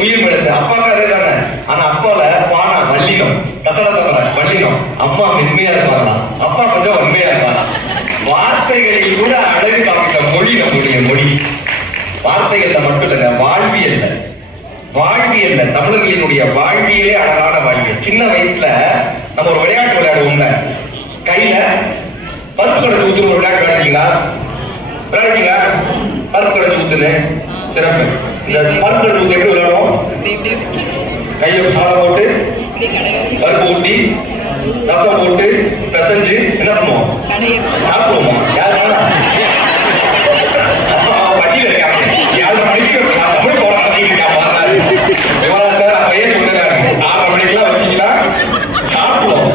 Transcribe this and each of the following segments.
உயிர் எழுத்து. அப்பாவுக்கு அதே தானே. ஆனா அப்பால பானா வள்ளினம், தசடத்தவர வள்ளினம். அம்மா மென்மையா இருப்பாங்களாம், அப்பா கொஞ்சம் உண்மையா இருப்பாங்க. வார்த்தைகளில் கூட அழகு காமிக்கிற மொழி நம்முடைய மொழி. வார்த்தைகள்ல மட்டும் இல்லைங்க, வாழ்வியல்ல. வாழ்வியல்ல தமிழர்களினுடைய வாழ்வியலே அழகான வாழ்வியல். சின்ன வயசுல நம்ம ஒரு விளையாட்டு விளையாடுவோம்ல, கையில பருப்பு கடைச்சி ஊத்துற ஒரு விளையாட்டு விளையாடுறீங்களா? விளையாடுறீங்களா? பருப்பு கடைச்சி ஊத்துன்னு சிறப்பு. இந்த பருப்பு கடைச்சி ஊத்து எப்படி விளையாடுவோம்? கையில சாதம் போட்டு பருப்பு ஊட்டி ரசம் போட்டு பிசைஞ்சு என்ன பண்ணுவோம்? சாப்பிடுவோமா? யாரு பசியில இருக்காங்க, யாரும் மணிக்கு தமிழ் போராட்டம் சார் அப்பயே சொல்லுறாரு. 6 மணிக்கெல்லாம் வச்சீங்கன்னா சாப்பிடுவோம்,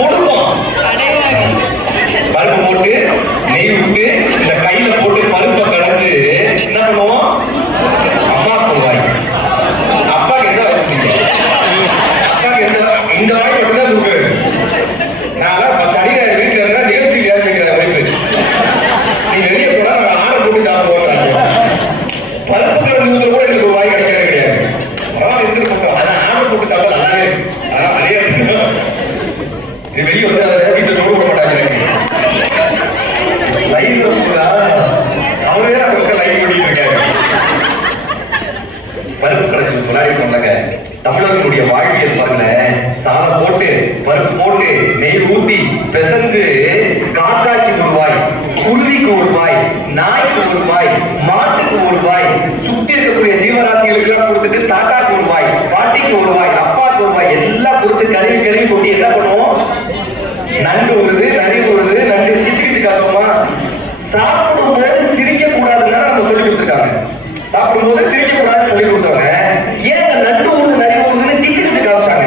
கொடுப்போம். பருப்பு போட்டு நெய் விட்டு இந்த கையில போட்டு பருப்பை கடைஞ்சு என்ன பண்ணுவோம்? அம்மா போவாங்க. அப்பாக்கு எந்த வாய்ப்பு? அப்பாக்கு எந்த இந்த வாய்ப்பு மட்டும்தான் தூக்கு. நான் சனி ஞாயிறு வீட்டுல இருந்தா நிகழ்ச்சி ஏற்படுகிற வாய்ப்பு. நீ வெளியே போனா நாங்க ஆடை போட்டு சாப்பிடுவோம். பருப்பு கடைஞ்சி ஊத்துற கூட எங்களுக்கு ஒரு வாய் கிடைக்கிறது கிடையாது. இருந்துருக்கோம், ஆனா ஆடை போட்டு சாப்பிட நல்லாவே. அதான் அதே இது வெளியே வந்து அதை வீட்டுல சோறு போட மாட்டாங்க. லைவ் அவரே நமக்கு லைவ் பண்ணிட்டு இருக்காரு. பருப்பு கடைச்சி விளையாடி சொன்னாங்க. தமிழர்களுடைய வாழ்வியல் பாருங்க, சாதம் போட்டு பருப்பு போட்டு நெய் ஊட்டி பிசைஞ்சு காக்காய்க்கு ஒரு வாய், குருவிக்கு ஒரு வாய், நாய்க்கு ஒரு வாய், மாட்டுக்கு ஒரு வாய், சுத்தி இருக்கக்கூடிய ஜீவராசிகளுக்கு எல்லாம் கொடுத்துட்டு தாத்தாக்கு ஒரு வாய், பாட்டிக்கு ஒரு வாய், அப்பாவுக்கு ஒரு வாய், எல்லாம் கொடுத்து கழுவி கழுவி கொட்டி என்ன பண்ணுவோம்? நண்டு வருது, நரி வருது, நண்டு கிச்சு கிச்சு காட்டுவோமா? சாப்பிடும் போது சிரிக்க கூடாதுன்னு நம்ம சொல்லி கொடுத்துருக்காங்க. சாப்பிடும் போது சிரிக்க கூடாதுன்னு சொல்லி கொடுத்தாங்க. ஏன் நண்டு ஊரு நரி ஊருன்னு கிச்சு கிச்சு காமிச்சாங்க?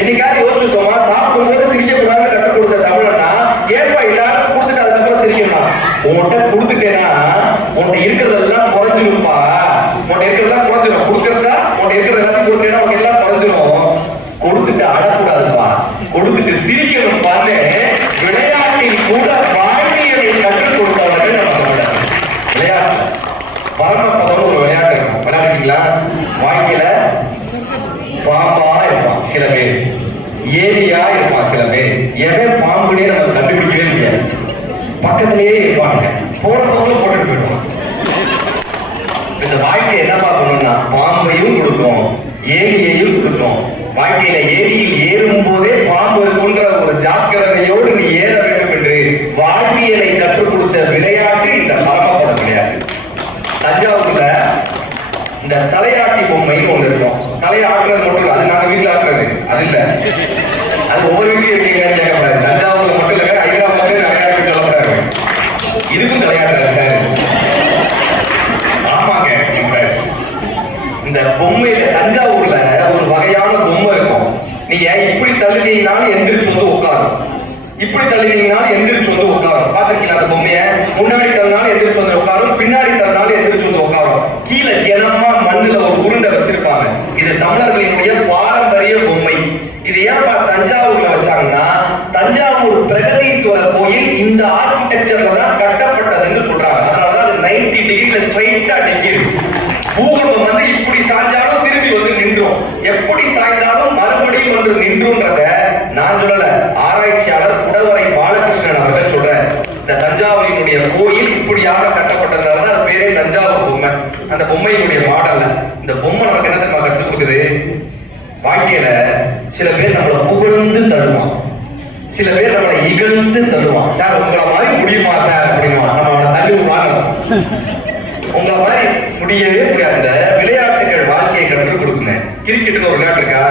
என்னைக்காவது யோசிச்சுக்கோமா? சாப்பிடும் போது சிரிக்க கூடாதுன்னு கற்றுக் கொடுத்த தமிழனா ஏற்பா எல்லாரும் கொடுத்துட்டு அதுக்கப்புறம் சிரிக்கணும். உன்கிட்ட கொடுத்துட்டேன்னா உன்கிட்ட இருக்கிறதெல்லாம் குறைஞ்சிருப்பா. உன்கிட்ட இருக்கிறதெல்லாம் குறைஞ்சிடும். கொடுக்கறதா உன்கிட்ட இருக்கிற எல்லாத்தையும் கொடுத்தேன்னா உனக்கு எல்லாம் குறைஞ்சிடும். கொடுத்துட்டு அழக்கூடாதுப்பா, கொடுத்துட்டு சிரிக்கணும்பான்னு விளையாட்டில் கூட வாழ்வியலை கற்றுக் கொடுத்தவர்கள் நம்ம தமிழர். விளையாட்டு பரமபதம் ஒரு விளையாட்டு இருக்கும். விளையாடுறீங்களா? வாழ்க்கையில பாம்பா இருப்பான் சில பேர், ஏரியா இருப்பான் சில பேர். எவன் பாம்புனே நம்ம கண்டுபிடிக்கவே முடியாது. பக்கத்திலேயே இருப்பாங்க, போறவங்களும் போட்டுட்டு போயிடுவான். இந்த வாழ்க்கையை என்ன பார்க்கணும்னா பாம்பையும் கொடுக்கும், ஏரியையும் கொடுக்கும். வாழ்க்கையில ஏரியில் ஏறும் போதே பாம்பு இருக்குன்ற ஒரு ஜாக்கிரதையோடு நீ ஏற வேண்டும் என்று வாழ்வியலை கற்றுக் கொடுத்த விளையாட்டு இந்த பரமபத விளையாட்டு. தஞ்சாவூர்ல இந்த தலையாட்டி பொம்மைன்னு ஒண்ணு இருக்கும். தலையாட்டுறது மட்டும் இல்லை, அது நாங்க வீட்டுல ஆட்டுறது அது இல்ல. அது ஒவ்வொரு வீட்லயும் இருக்கீங்கன்னு கேட்கக்கூடாது. தஞ்சாவூர்ல மட்டும் இல்ல, ஹைதராபாத்ல நிறைய வீட்டு வளர்றாங்க. இதுக்கும் தலையாட்டுற சார். ஆமாங்க, இந்த பொம்மையில தஞ்சாவூர்ல ஒரு வகையான பொம்மை இருக்கும். நீங்க இப்படி தள்ளினீங்கனாலும் எந்திரிச்சு வந்து உட்காரும், இப்படி தள்ளினீங்கனாலும் எந்திரிச்சு வந்து உட்காரும். பாத்திருக்கீங்களா அந்த பொம்மைய? முன்னாடி தள்ளினாலும் எந்திரிச்சு வந்து உட்காரும், பின்னாடி தள்ளினாலும் எந்திரிச்சு வந்து உட்காரும். கீழே தினமா மண்ணுல ஒரு உருண்டை வச்சிருப்பாங்க. இது தமிழர்களினுடைய பாரம்பரிய பொம்மை. இது ஏன்பா தஞ்சாவூர்ல வச்சாங்கன்னா, தஞ்சாவூர் பிரகதீஸ்வரர் கோயில் இந்த ஆர்கிடெக்சர்ல தான் கட்டப்பட்டதுன்னு சொல்றாங்க. அதனாலதான் அது 90 டிகிரில ஸ்ட்ரைட்டா நிக்குது. பூகம்பம் வந்து இப்படி சாய்ந்தாலும் திரும்பி வந்து நின்றும், எப்படி சாய்ந்தாலும் மறுபடியும் வந்து நின்றுன்றத நான் சொல்லல, ஆராய்ச்சியாளர் குடவரை பாலகிருஷ்ணன் அவர்கள் சொல்ற. இந்த தஞ்சாவூரினுடைய கோயில் இப்படியாக கட்டப்பட்டதுனால அது பேரே தஞ்சாவூர் பொம்மை. அந்த பொம்மையினுடைய மாடல்ல இந்த பொம்மை நமக்கு என்ன தெரியுமா கற்றுக் கொடுக்குது? வாழ்க்கையில சில பேர் நம்மளை புகழ்ந்து தருவான், சில பேர் நம்மளை இகழ்ந்து தருவான். சார் உங்களை மாதிரி முடியுமா சார் அப்படின்னா நம்ம அவனை தள்ளி வாங்கலாம். உங்களை மாதிரி முடியவே முடியாது. அந்த விளையாட்டுகள் வாழ்க்கையை கற்றுக் கொடுக்குங்க. கிரிக்கெட்டுன்னு ஒரு விளையாட்டு இருக்கா?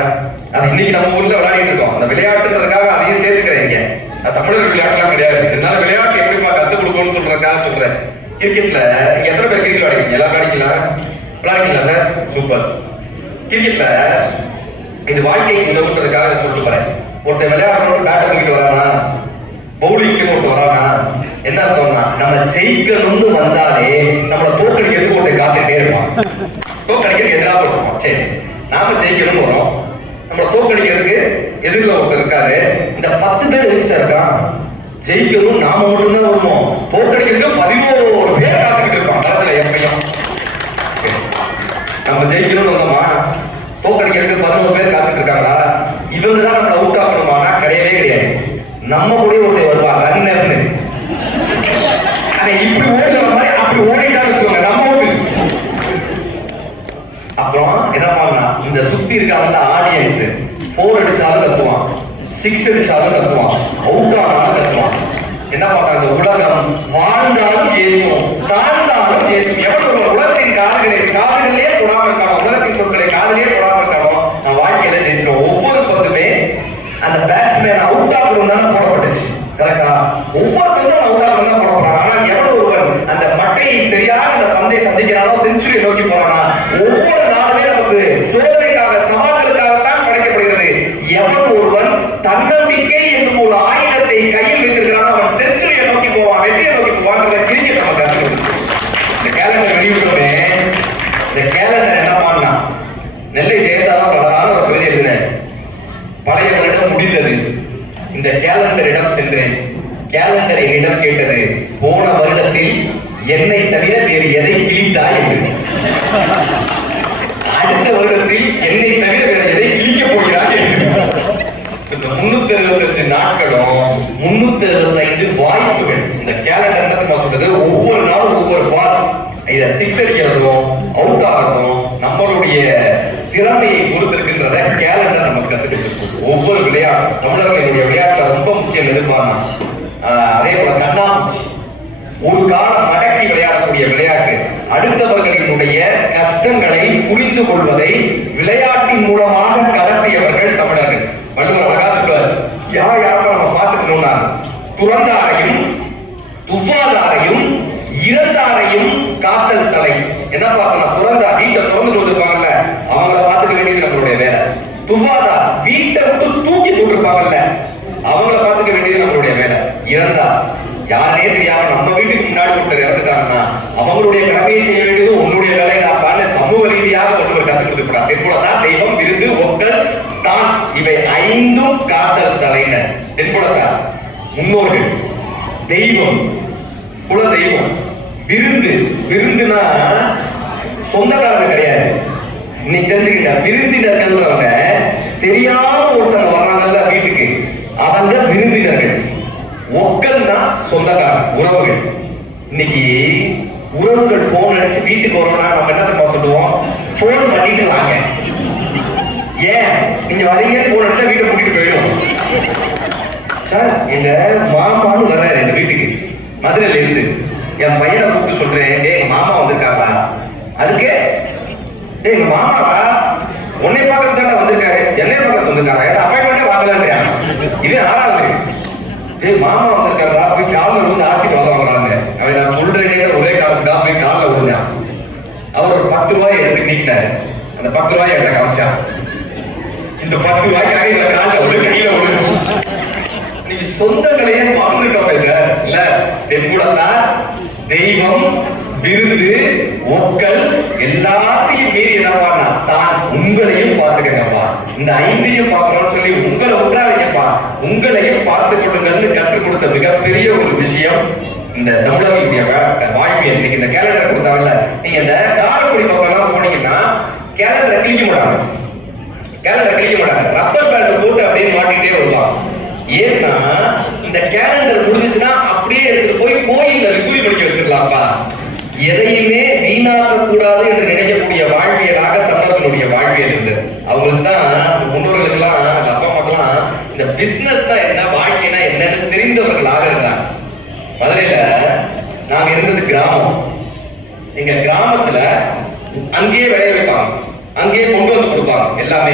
அது இன்னைக்கு நம்ம ஊர்ல விளையாடிட்டு இருக்கோம். அந்த விளையாட்டுன்றதுக்காக அதையும் சேர்த்துக்கிறீங்க. தமிழர்கள் விளையாட்டுலாம் கிடையாது. இதனால விளையாட்டு எப்படிமா கற்றுக் கொடுக்கணும்னு சொல்றதுக்காக சொல்றேன். கிரிக்கெட்ல இங்க எத்தனை பேர் கிரிக்கெட் விளையாடுறீங்க? எல்லாம் விளையாடுறீங்களா சார்? சூப்பர். கிரிக்கெட்ல இது வாழ்க்கைக்கு உதவுறதுக்காக சொல்லிட்டு போறேன். ஒருத்தர் விளையாடணும் பேட்டர் தூக்கிட்டு வரானா, பவுலிங்க்கு ஒருத்தர் வரானா, என்ன அர்த்தம்னா நம்ம ஜெயிக்கணும்னு வந்தாலே நம்மளை தோக்கடிக்கிறதுக்கு ஒருத்தர் காத்துக்கிட்டே இருப்பான். தோக்கடிக்கிறதுக்கு எதிராக போட்டுருப்பான். சரி, நாம ஜெயிக்கணும்னு வரோம், நம்மளை தோக்கடிக்கிறதுக்கு எதிரில் ஒருத்தர் இருக்காரு. இந்த 10 பேர் எதுக்கு சார் இருக்கான்? ஜெயிக்கணும் நாம மட்டும்தான் வருவோம், தோக்கடிக்கிறதுக்கு 11 பேர் காத்துக்கிட்டு இருப்பான் களத்துல எப்பயும். நம்ம ஜெயிக்கணும்னு வந்தோமா, தோக்கடிக்கிறதுக்கு 11 பேர் காத்துட்டு இருக்காங்களா, இவங்க தான் நம்மளை அவுட் ஆகணுமானா கிடையவே கிடையாது. நம்ம கூட ஒருத்தர் வருவாங்க ரன்னர்னு, இப்படி ஓடுற மாதிரி அப்படி ஓடிட்டான்னு வச்சுக்கோங்க, நம்ம அவுட்டு. அப்புறம் என்ன பண்ணா, இந்த சுத்தி இருக்காங்கல்ல ஆடியன்ஸ் 4 அடிச்சாலும் கத்துவான், 6 அடிச்சாலும் கத்துவான், அவுட் ஆனாலும் கத்துவான். என்ன பண்றாங்க, இந்த உலகம் வாழ்ந்தாலும் பேசும், தாழ்ந்தாலும் பேசும். எவ்வளவு உலகத்தின் காதுகளிலே போடாம இருக்கானோ, உலகத்தின் சொற்களை காதலியே போடாம இருக்கானோ, நான் வாழ்க்கையில ஜெயிச்சிடும். ஒவ்வொரு பந்துமே அந்த பேட்ஸ்மேன் அவுட் ஆகணும் தானே போடப்பட்டுச்சு, கரெக்டா? ஒவ்வொரு பந்தும் அவுட் ஆகணும் தான் போடப்பட்டாங்க. ஆனால் எவ்வளவு ஒருவன் அந்த மட்டையை சரியாக அந்த பந்தை சந்திக்கிறானோ, செஞ்சுரி நோக்கி போறானா, ஒவ்வொரு நாளுமே நமக்கு சோதனைக்காக சவால்களுக்காகத்தான் படைக்கப்படுகிறது. எவன் ஒருவன் தன்னம்பிக்கை என்னும் ஒரு ஆயுதத்தை கையில் வைத்திருக்கிறானோ அவன் செஞ்சுரியை நோக்கி போவான், வெற்றியை நோக்கி போவான். கிரிக்கெட் நம்ம கற்றுக்கணும். இந்த கேலண்டர் வெளியிட்டோமே, இந்த கேலண்டர் என்ன பண்ணா, நெல்லை ஜெயந்தாதான் பலரான ஒரு கவிதை எழுதினேன். பழைய வருடம் முடிந்தது, இந்த கேலண்டரிடம் சென்றேன். கேலண்டர் என்னிடம் கேட்டது, போன வருடத்தில் என்னை தவிர வேறு எதை கிழித்தாய் என்று. அடுத்த வருடத்தில் என்னை தவிர வேற எதை கிழிக்க போகிறாய் என்று. இந்த 365 நாட்களும் 365 வாய்ப்புகள். இந்த கேலண்டர் சொல்றது ஒவ்வொரு நாளும் ஒவ்வொரு பால். இதை 6 அடிக்கிறதும் அவுட் ஆகிறதும் நம்மளுடைய திறமையை பொறுத்திருக்கின்றத கேலண்டர் நமக்கு கத்துக்கிட்டு இருக்கும். ஒவ்வொரு விளையாட்டு தமிழர்களுடைய விளையாட்டுல ரொம்ப முக்கியம் எதிர்பார்னா, அதே போல கண்ணாமூச்சி ஒரு காலம் மடக்கி விளையாடக்கூடிய விளையாட்டு. அடுத்தவர்களினுடைய கஷ்டங்களை புரிந்து கொள்வதை விளையாட்டின் மூலமாக கடத்தியவர்கள் தமிழர்கள். வள்ளுவர் அழகா சொல்வார், யாரும் நம்ம பார்த்துக்கணும்னா துறந்தாரையும் துவாதாரையும் இறந்தாரையும் காத்தல் தலை. என்ன பார்த்தா, துறந்தா வீட்டை திறந்துட்டு வந்திருப்பாங்கல்ல, அவங்கள பார்த்துக்க வேண்டியது நம்மளுடைய வேலை. துவாதா வீட்டை விட்டு தூக்கி போட்டிருப்பாங்கல்ல, அவங்கள பார்த்துக்க வேண்டியது நம்மளுடைய வேலை. இறந்தா யாருனே தெரியாம நம்ம வீட்டுக்கு முன்னாடி ஒருத்தர் இறந்துட்டாங்கன்னா அவங்களுடைய கடமையை செய்ய வேண்டியது உன்னுடைய வேலை தான். சமூக ரீதியாக ஒருவர் கற்றுக் கொடுத்துருக்கிறார். தென்புலத்தான் தெய்வம், விருந்து, ஒக்கல், தான், இவை 5ம் காத்தல் தலையினர். தென்புலத்தான் முன்னோர்கள், தெய்வம், குல தெய்வம், விருந்து. விருந்துனா சொந்தக்காரங்க கிடையாது. இன்னைக்கு தெரிஞ்சுக்கிட்ட விருந்தினர்கள்ன்றவங்க தெரியாம ஒருத்தங்க வர்றாங்கல்ல வீட்டுக்கு, அவங்க விருந்தினர்கள். ஒக்கல்னா சொந்தக்காரன், உறவுகள். இன்னைக்கு உறவுகள் போன் அடிச்சு வீட்டுக்கு வரோம்னா நம்ம என்ன தெரியுமா சொல்லுவோம், போன் பண்ணிட்டு வாங்க. ஏன் நீங்க வரீங்க, போன் அடிச்சா வீட்டை கூட்டிட்டு போயிடும். சார் எங்க மாமான்னு வர்றாரு எங்க வீட்டுக்கு மதுரையில இருந்து, என் பையனை கூப்பிட்டு சொல்றேன், எங்க மாமா வந்திருக்காங்களா? அதுக்கு எங்க மாமாவா, உன்னை பார்க்கறது தானே வந்திருக்காரு, என்னை பார்க்கறது வந்திருக்காங்க, அப்பாயின்மெண்டே வாங்கலான்றியா? இது 6வது. மாமா வந்திருக்காரா, போய் காலில் விழுந்து ஆசீர்வாதம் வாங்கலான்னு அவன் நான் சொல்றேன். ஒரே காலத்துக்கு தான் போய் காலில் விழுந்தான். அவர் ஒரு 10 ரூபாய் எடுத்து நீக்கினாரு. அந்த 10 ரூபாய் என்கிட்ட காமிச்சா, இந்த 10 ரூபாய்க்காக இந்த காலில் ஒரு கையில விழுந்து நீ சொந்தங்களையே மறந்துட்டோம் சார். இல்ல தென்புலத்தான் தெய்வம், விருந்து, ஒக்கல் எல்லாத்தையும் மீறி என்னப்பான்னா தான் உங்களையும் பார்த்துக்கங்கப்பா. இந்த 5ஐயும் பார்க்கணும்னு சொல்லி உங்களை விட்டாதீங்கப்பா, உங்களையும் பார்த்து கொள்ளுங்கன்னு கற்றுக் கொடுத்த மிகப்பெரிய ஒரு விஷயம் இந்த தமிழர்களுடைய வாழ்க்கை. இன்னைக்கு இந்த கேலண்டர் கொடுத்தாங்கல்ல, நீங்க இந்த காரைக்குடி பக்கம் எல்லாம் போனீங்கன்னா கேலண்டரை கிழிக்க மாட்டாங்க. கேலண்டர் கிழிக்க மாட்டாங்க, ரப்பர் பேண்ட் போட்டு அப்படியே மாட்டிக்கிட்டே வருவாங்க. ஏன்னா இந்த கேலண்டர் முடிஞ்சுச்சுன்னா அப்படியே எடுத்துட்டு போய் கோயில்ல ரிகுலி படிக்க வச்சிடலாம்ப்பா. எதையுமே வீணாக்க கூடாது என்று நினைக்கக்கூடிய வாழ்வியலாக தமிழர்களுடைய வாழ்வியல் இருந்தது. அவங்களுக்கு தான் முன்னோர்களுக்கெல்லாம், அப்பா அம்மாக்கெல்லாம் இந்த பிசினஸ் தான் என்ன, வாழ்க்கைனா என்னன்னு தெரிந்தவர்களாக இருந்தாங்க. மதுரையில நாங்க இருந்தது கிராமம். எங்க கிராமத்துல அங்கேயே விளைய வைப்பாங்க, அங்கேயே கொண்டு வந்து கொடுப்பாங்க. எல்லாமே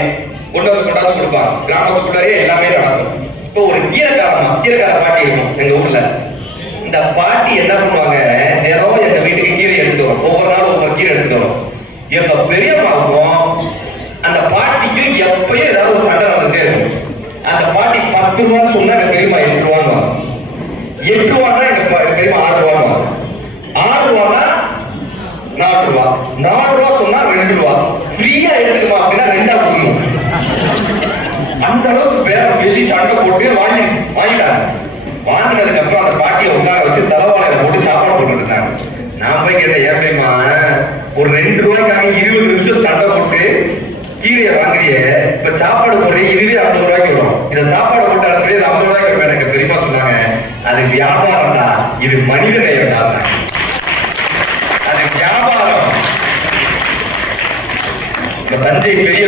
கொண்டாந்து கொடுப்பாங்க. கிராமத்துக்குள்ளே எல்லாமே நடக்கும். இப்போ ஒரு கீரைக்கார பாட்டி இருக்கும் எங்க ஊர்ல. இந்த பாட்டி என்ன பண்ணுவாங்க, தினம் எங்க வீட்டுக்கு கீரை எடுத்துட்டு வரும். ஒவ்வொரு நாளும் ஒவ்வொரு கீரை எடுத்துட்டு வரும். எங்க பெரியம்மாவுக்கும் அந்த பாட்டிக்கும் எப்பயும் ஏதாவது ஒரு சண்டை நடந்துட்டே இருக்கும். அந்த பாட்டி 10 ரூபான்னு சொன்னா எங்க பெரியம்மா 8 ரூபான்னு, 8 ரூபான்னா எங்க பெரியம்மா 6 ரூபான்னு, 6 ரூபான்னா 4 ரூபா, 4 ரூபா சொன்னா 2 ரூபா. ஃப்ரீயா எடுத்துக்குமா அப்படின்னா 2ஆ கொடுக்கணும். அந்த அளவுக்கு வேற பேசி சண்டை போட்டு வாங்கிட்டாங்க. வாங்கினதுக்கு அப்புறம் அந்த பாட்டியை உட்கார வச்சு தலைவாழையில போட்டு சாப்பாடு போட்டு இருந்தாங்க. நான் போய் கேட்டேன், ஏன் ஒரு 2 ரூபாய்க்காக 20 நிமிஷம் சண்டை போட்டு கீரையை வாங்குறீங்க. இப்ப சாப்பாடு போடுறீங்க, இதுவே 50 ரூபாய்க்கு வரும். இந்த சாப்பாடு போட்டு அனுப்புறது 50 ரூபாய்க்கு வரும். எனக்கு பெரியமா சொன்னாங்க, அது வியாபாரம் தான், இது மனித நேயம் தான். அது வியாபாரம். இந்த தஞ்சை பெரிய